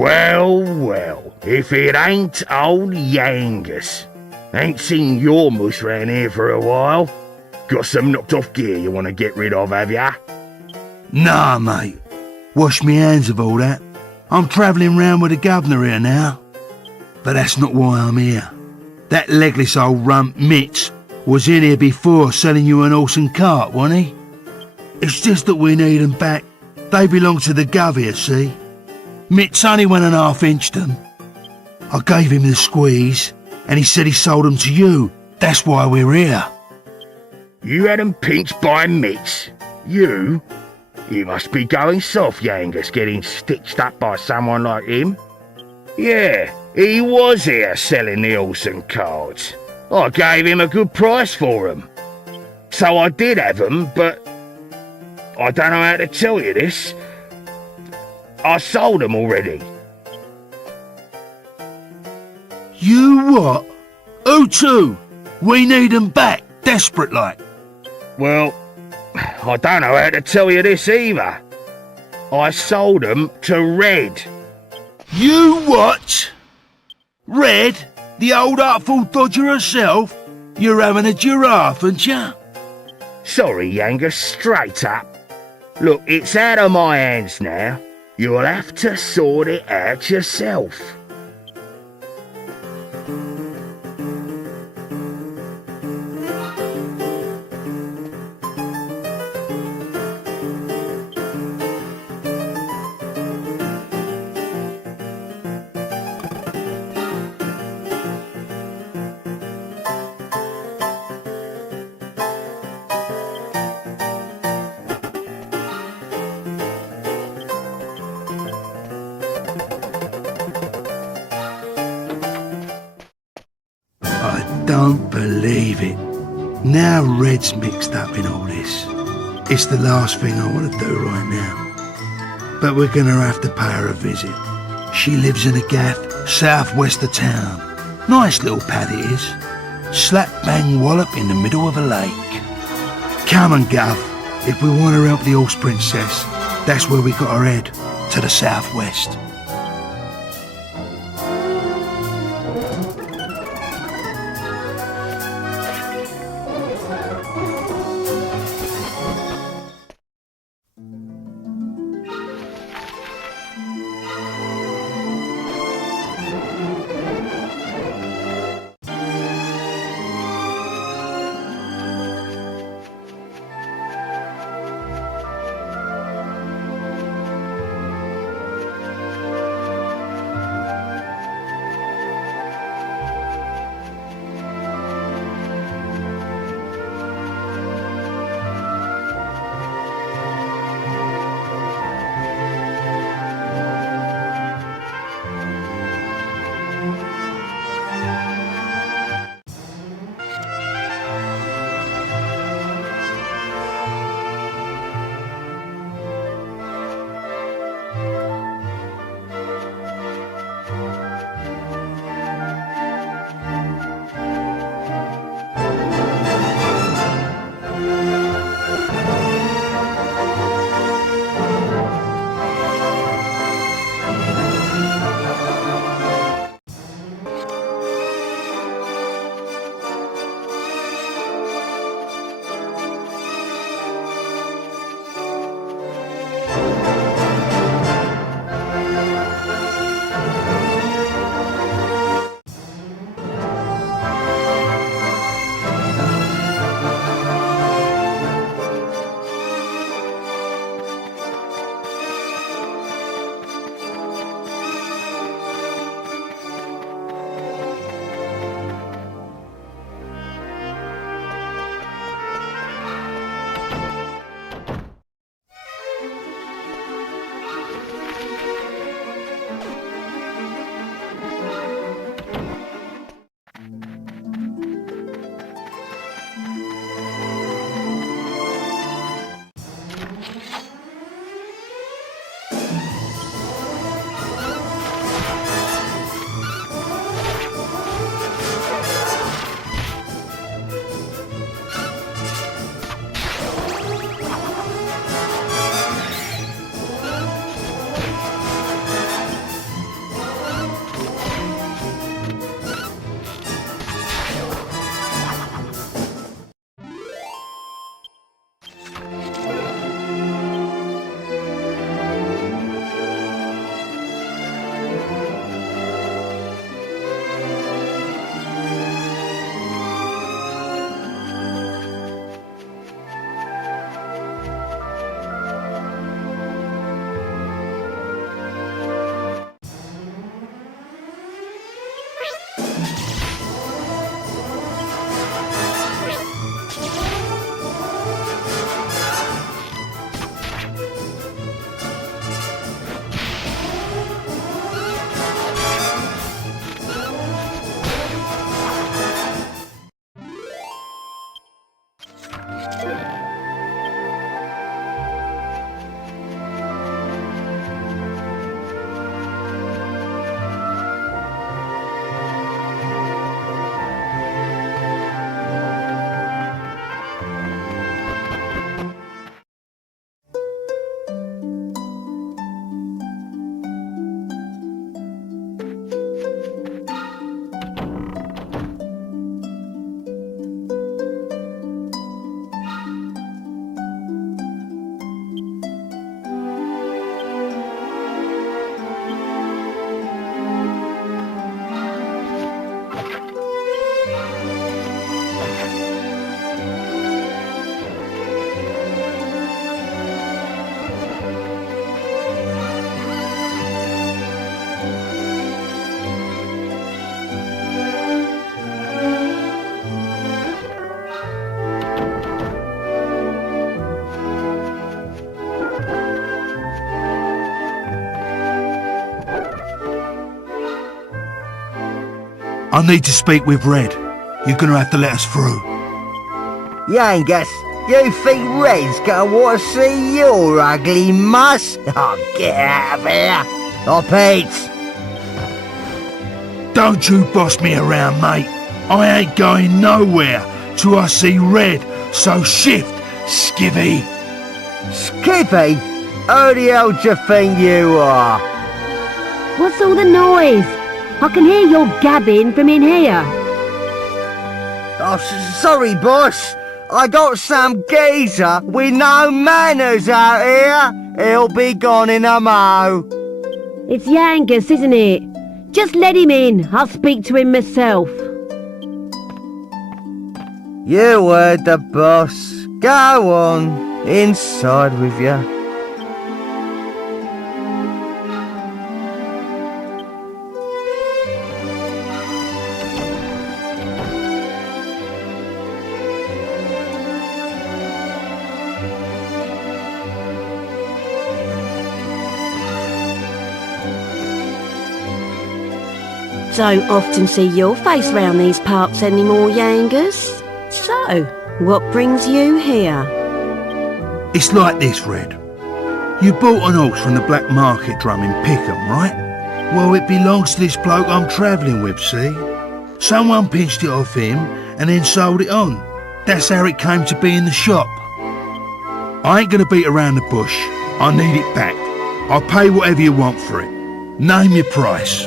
Well, well, if it ain't old Yangus. Ain't seen your mush round here for a while. Got some knocked off gear you want to get rid of, have ya? Nah, mate. Wash me hands of all that. I'm travelling round with the governor here now. But that's not why I'm here. That legless old rump Mitz was in here before selling you an horse and cart, wasn't he? It's just that we need them back. They belong to the gov here, see? Mitz only went and half-inched them. I gave him the squeeze, and he said he sold them to you. That's why we're here. You had 'em pinched by Mitz? You? You must be going soft, Yangus, getting stitched up by someone like him. Yeah, he was here selling the horse and carts. I gave him a good price for 'em. So I did have 'em, but I don't know how to tell you this. I sold 'em already. You what? Who to? We need 'em back, desperate like. Well, I don't know how to tell you this either. I sold 'em to Red. You what? Red? The old artful dodger herself? You're having a giraffe, aren't you? Sorry, Yangus, straight up. Look, it's out of my hands now. You'll have to sort it out yourself. Don't believe it. Now Red's mixed up in all this. It's the last thing I want to do right now. But we're going to have to pay her a visit. She lives in a gaff southwest of town. Nice little pad it is. Slap bang wallop in the middle of a lake. Come on, Gov. If we want to help the horse princess, that's where we got her head, to the southwest. I need to speak with Red. You're gonna have to let us through. Yangus, you think Red's gonna want to see your ugly muss? Oh, get out of here! Oh, Pete! Don't you boss me around, mate. I ain't going nowhere till I see Red, so shift, skivvy. Skippy? Who the hell do you think you are? What's all the noise? I can hear your gabbing from in here. Oh, sorry, boss. I got some geezer with no manners out here. He'll be gone in a mo. It's Yangus, isn't it? Just let him in. I'll speak to him myself. You heard the boss. Go on, inside with you. Don't often see your face round these parts anymore, Yangus. So, what brings you here? It's like this, Red. You bought an horse from the black market drum in Pickham, right? Well, it belongs to this bloke I'm travelling with, see? Someone pinched it off him and then sold it on. That's how it came to be in the shop. I ain't gonna beat around the bush. I need it back. I'll pay whatever you want for it. Name your price.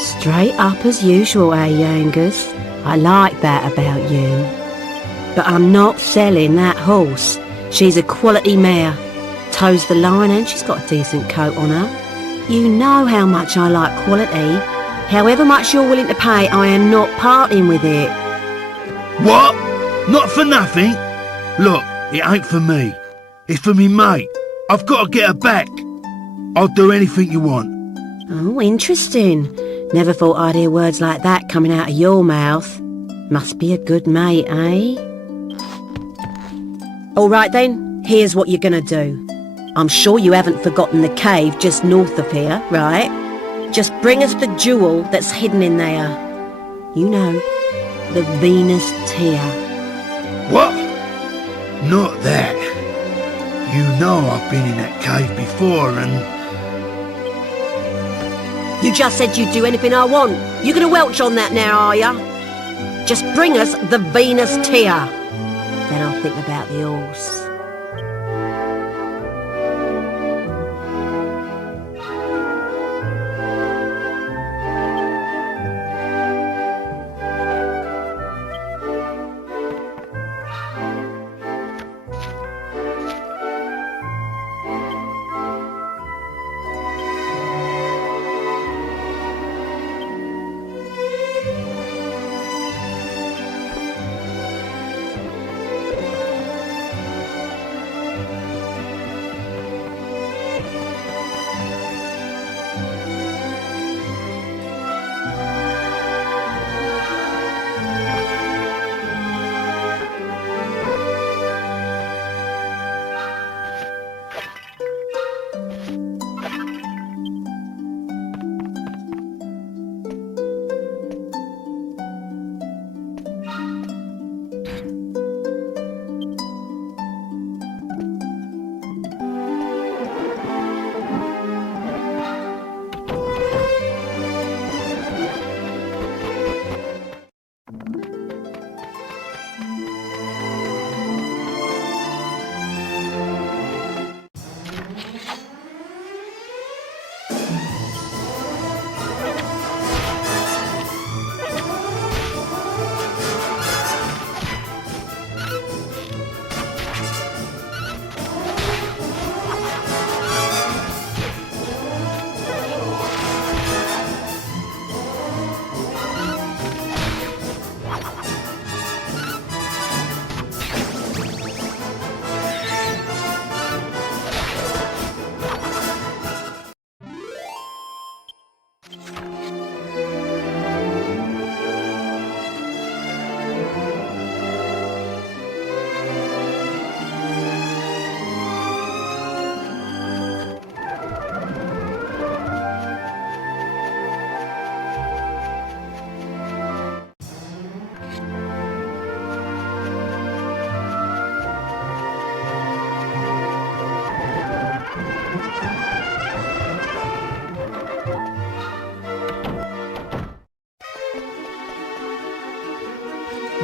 Straight up as usual, eh, Yangus? I like that about you. But I'm not selling that horse. She's a quality mare. Toes the line and she's got a decent coat on her. You know how much I like quality. However much you're willing to pay, I am not parting with it. What? Not for nothing? Look, it ain't for me. It's for me mate. I've got to get her back. I'll do anything you want. Oh, interesting. Never thought I'd hear words like that coming out of your mouth. Must be a good mate, eh? All right then, here's what you're gonna do. I'm sure you haven't forgotten the cave just north of here, right? Just bring us the jewel that's hidden in there. You know, the Venus tear. What? Not that. You know I've been in that cave before and... You just said you'd do anything I want. You gonna welch on that now, are ya? Just bring us the Venus tear. Then I'll think about the horse.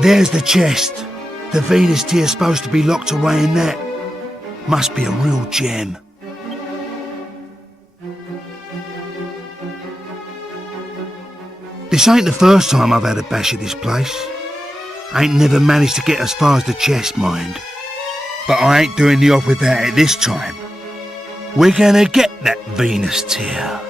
There's the chest. The Venus tier's supposed to be locked away in that. Must be a real gem. This ain't the first time I've had a bash at this place. Ain't never managed to get as far as the chest, mind. But I ain't doing the off without it this time. We're gonna get that Venus tier.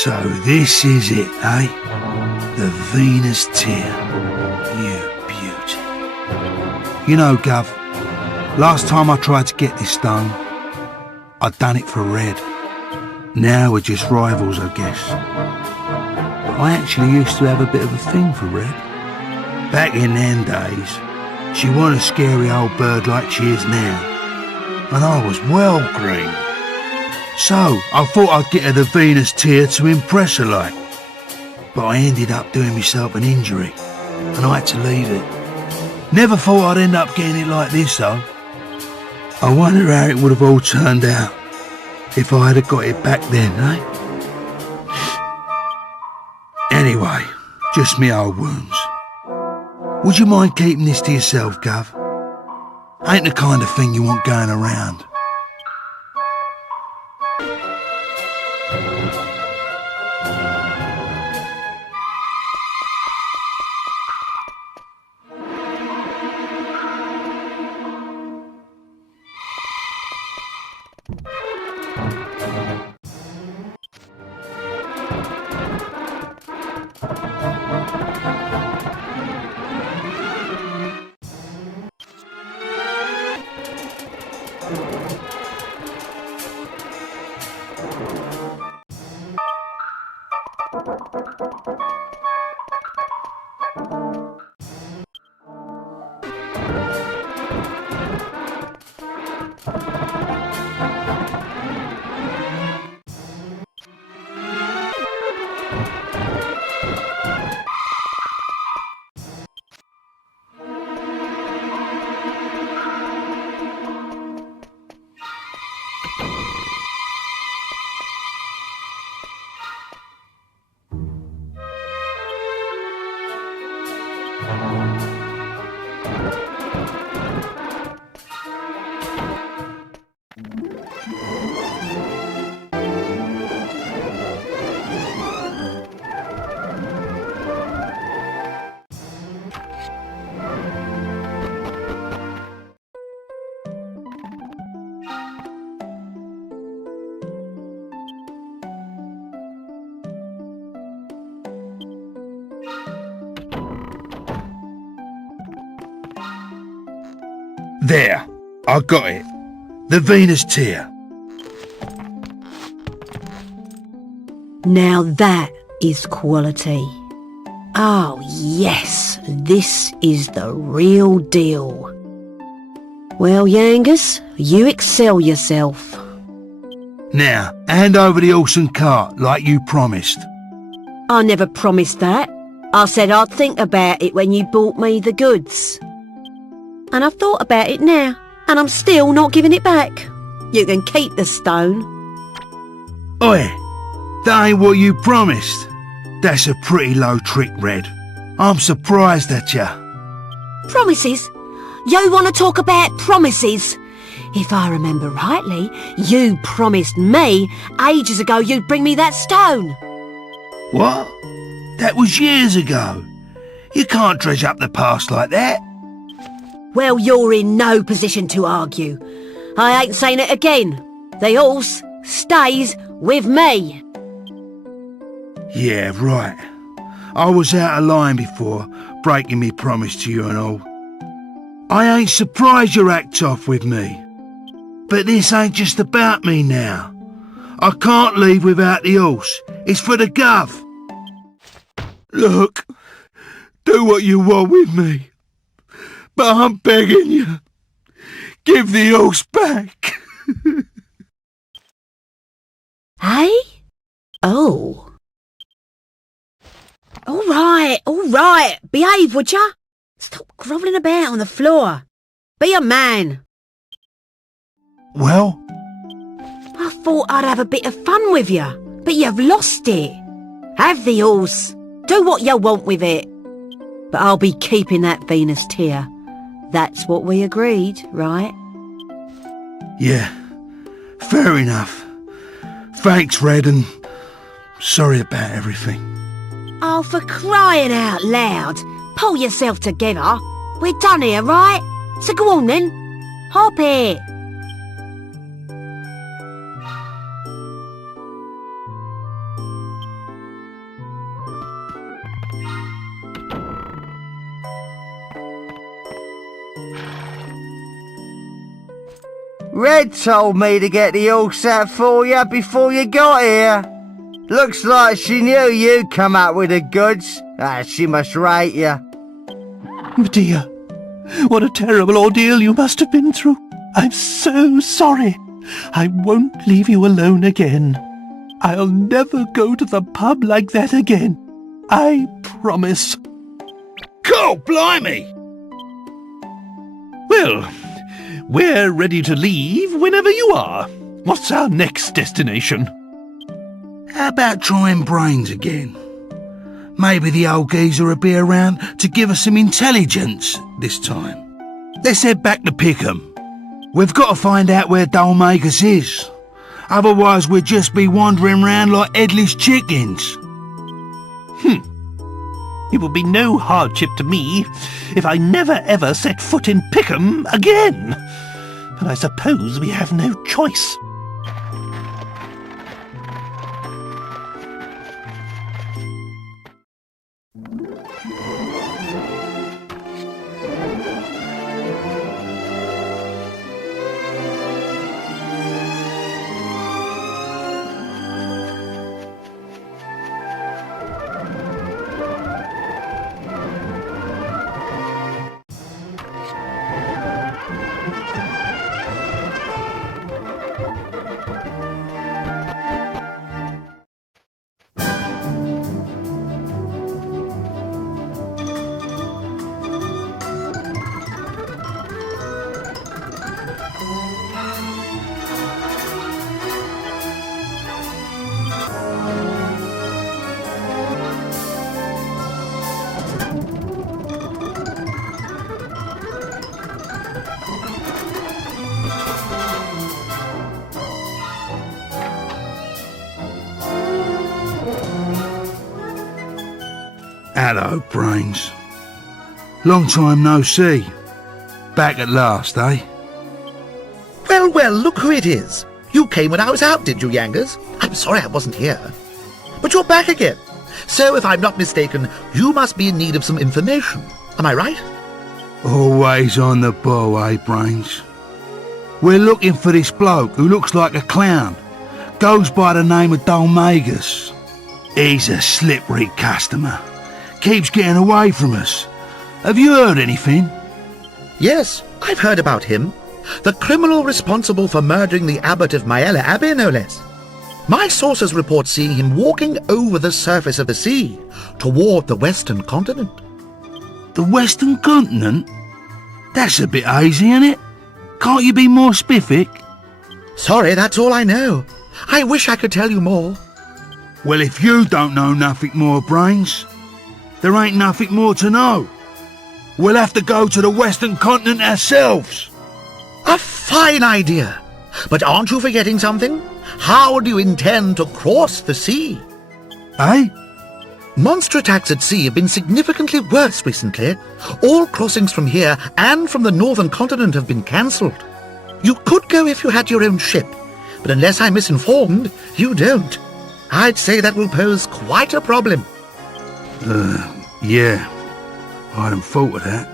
So this is it, eh? The Venus tear. You beauty. You know, Gov, last time I tried to get this stone, I'd done it for Red. Now we're just rivals, I guess. But I actually used to have a bit of a thing for Red. Back in them days, she wasn't a scary old bird like she is now. And I was well green. So I thought I'd get her the Venus tear to impress her like. But I ended up doing myself an injury, and I had to leave it. Never thought I'd end up getting it like this though. I wonder how it would have all turned out if I'd have got it back then, eh? Anyway, just me old wounds. Would you mind keeping this to yourself, Gov? Ain't the kind of thing you want going around. There, I got it. The Venus tear. Now that is quality. Oh yes, this is the real deal. Well, Yangus, you excel yourself. Now, hand over the horse and cart like you promised. I never promised that. I said I'd think about it when you bought me the goods. And I've thought about it now, and I'm still not giving it back. You can keep the stone. Oi, that ain't what you promised. That's a pretty low trick, Red. I'm surprised at ya. Promises? You want to talk about promises? If I remember rightly, you promised me ages ago you'd bring me that stone. What? That was years ago. You can't dredge up the past like that. Well, you're in no position to argue. I ain't saying it again. The horse stays with me. Yeah, right. I was out of line before, breaking me promise to you and all. I ain't surprised you act off with me. But this ain't just about me now. I can't leave without the horse. It's for the gov. Look, do what you want with me. But I'm begging you, give the horse back. Hey? Oh. All right. Behave, would ya? Stop grovelling about on the floor. Be a man. Well? I thought I'd have a bit of fun with you, but you've lost it. Have the horse. Do what you want with it. But I'll be keeping that Venus tear. That's what we agreed, right? Yeah, fair enough. Thanks, Red, and sorry about everything. Oh, for crying out loud. Pull yourself together. We're done here, right? So go on then. Hop it. Red told me to get the horse out for you before you got here. Looks like she knew you'd come out with the goods. She must rate you. Dear, what a terrible ordeal you must have been through. I'm so sorry. I won't leave you alone again. I'll never go to the pub like that again. I promise. Cool, blimey! Well, we're ready to leave whenever you are. What's our next destination? How about trying brains again? Maybe the old geezer will be around to give us some intelligence this time. Let's head back to Pickham. We've got to find out where Dolmagus is. Otherwise we'll just be wandering round like headless chickens. It will be no hardship to me if I never ever set foot in Pickham again. But I suppose we have no choice. Hello, Brains. Long time no see. Back at last, eh? Well, well, look who it is. You came when I was out, did you, Yangas? I'm sorry I wasn't here. But you're back again. So, if I'm not mistaken, you must be in need of some information. Am I right? Always on the ball, eh, Brains? We're looking for this bloke who looks like a clown. Goes by the name of Dolmagus. He's a slippery customer. Keeps getting away from us. Have you heard anything? Yes, I've heard about him. The criminal responsible for murdering the abbot of Maella Abbey, no less. My sources report seeing him walking over the surface of the sea toward the western continent. The western continent? That's a bit hazy, isn't it? Can't you be more specific? Sorry, that's all I know. I wish I could tell you more. Well, if you don't know nothing more, Brains, there ain't nothing more to know. We'll have to go to the western continent ourselves. A fine idea. But aren't you forgetting something? How do you intend to cross the sea? Eh? Monster attacks at sea have been significantly worse recently. All crossings from here and from the northern continent have been cancelled. You could go if you had your own ship, but unless I'm misinformed, you don't. I'd say that will pose quite a problem. Yeah. I hadn't thought of that.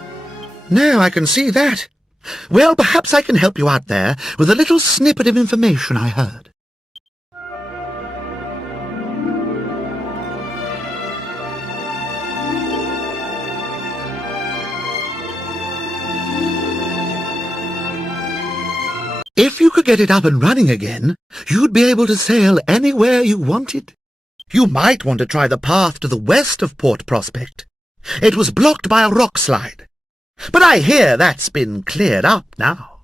No, I can see that. Well, perhaps I can help you out there with a little snippet of information I heard. If you could get it up and running again, you'd be able to sail anywhere you wanted. You might want to try the path to the west of Port Prospect. It was blocked by a rock slide. But I hear that's been cleared up now.